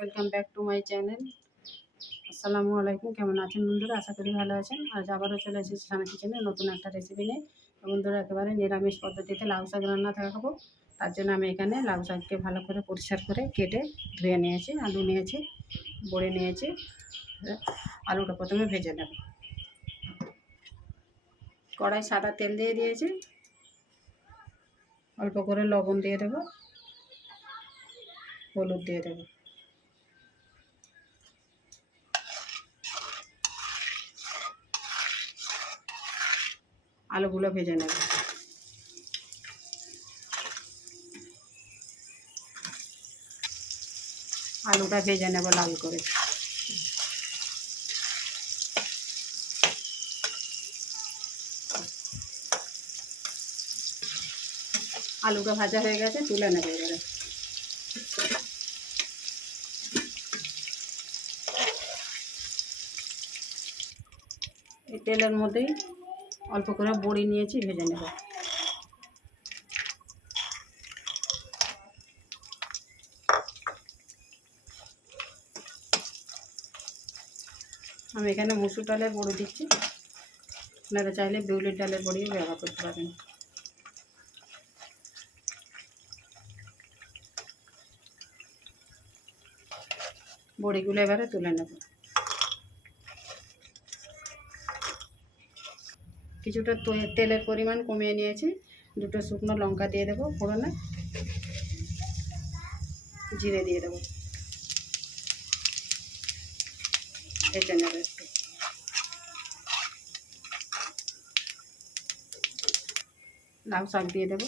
Welcome back to my channel আসসালামু আলাইকুম কেমন আছেন বন্ধুরা? আশা করি ভালো আছেন। আজ আবারও চলে এসেছি সানা কিচেনে নতুন একটা রেসিপি নিয়ে। বন্ধুরা, একেবারে নিরামিষ পদ্ধতিতে লাউ শাক রান্না দেখাবো তার জন্য আমি এখানে লাউ শাককে ভালো করে পরিষ্কার করে কেটে ধুয়ে নিয়েছি, আলু নিয়েছি, বড়ে নিয়েছি। আলুটা প্রথমে ভেজে নেব। কড়াই সাদা তেল দিয়ে দিয়েছি। অল্প করে লবণ দিয়ে দেবো। হলুদ দিয়ে দেবো। আলুগুলো ভেজে নেব। আলুটা ভেজে নেব লাল করে। আলুটা ভাজা হয়ে গেছে, তুলে নেব এবারে। তেলের মধ্যেই অল্প করে বড়ি নিয়েছি, ভেজে নেব। আমি এখানে মুসুর ডালের বড়ি দিচ্ছি। আপনারা চাইলে বিউলির ডালের বড়িও ব্যবহার করতে পারেন। বড়িগুলো এবারে তুলে নেব। কিছুটা তেলের পরিমাণ কমিয়ে নিয়েছি। দুটো শুকনো লঙ্কা দিয়ে দেবো ফোড়নে। জিরে দিয়ে দেবো। এটা নেবে একটু। লাউ শাক দিয়ে দেবো।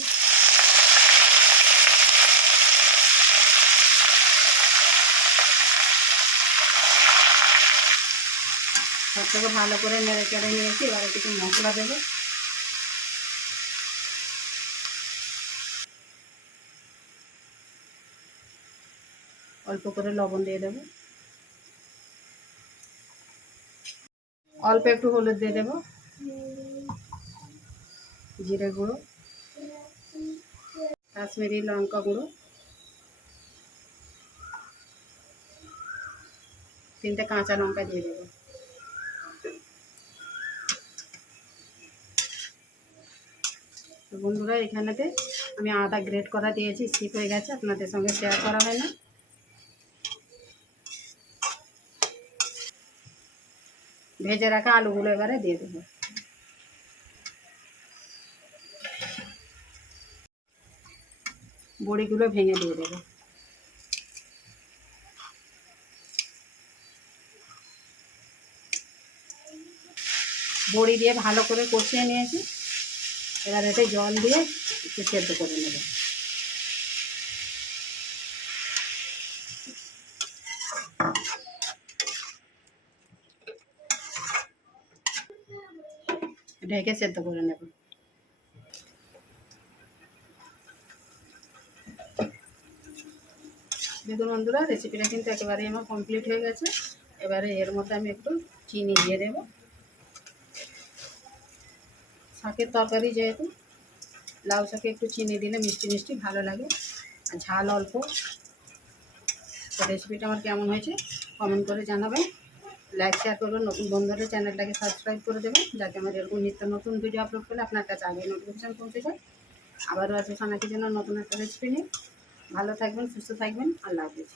থেকে ভালো করে নেড়ে চেড়ে নিয়েছি, এবারে কিছু মশলা দেবো। অল্প করে লবণ দিয়ে দেবো। অল্প একটু হলুদ দিয়ে দেবো। জিরে গুঁড়ো, কাশ্মীরি লঙ্কা গুঁড়ো, তিনটে কাঁচা লঙ্কা দিয়ে দেবো। তো বন্ধুরা, এখানেতে আমি আদা গ্রেট করা দিয়েছি স্কিপ হয়ে গেছে, আপনাদের সঙ্গে শেয়ার করা হয় না। ভেজে রাখা আলুগুলো এবারে দিয়ে দেবো। বড়িগুলো ভেঙে দিয়ে দেবো। বড়ি দিয়ে ভালো করে কষিয়ে নিয়েছি। এবার এতে জল দিয়ে একটু সেদ্ধ করে নেব। ঢেকে সেদ্ধ করে নেব। দেখুন বন্ধুরা রেসিপিটা কিন্তু একেবারেই আমার কমপ্লিট হয়ে গেছে। এবারে এর মধ্যে আমি একটু চিনি দিয়ে দেবো। শাকের তরকারি যেহেতু, লাউ শাকে একটু চিনি দিলে মিষ্টি মিষ্টি ভালো লাগে। আর ঝাল অল্প। তো রেসিপিটা আমার কেমন হয়েছে কমেন্ট করে জানাবেন। লাইক, শেয়ার করবেন। নতুন বন্ধুদের চ্যানেলটাকে সাবস্ক্রাইব করে দেবেন, যাতে আমার এরকম নিত্য নতুন ভিডিও আপলোড করলে আপনার কাছে আগে নোটিফিকেশান পৌঁছে যায়। আবারও আছে সানাকির জন্য নতুন একটা রেসিপি নিয়ে। ভালো থাকবেন, সুস্থ থাকবেন। আল্লাহ হাফিজ।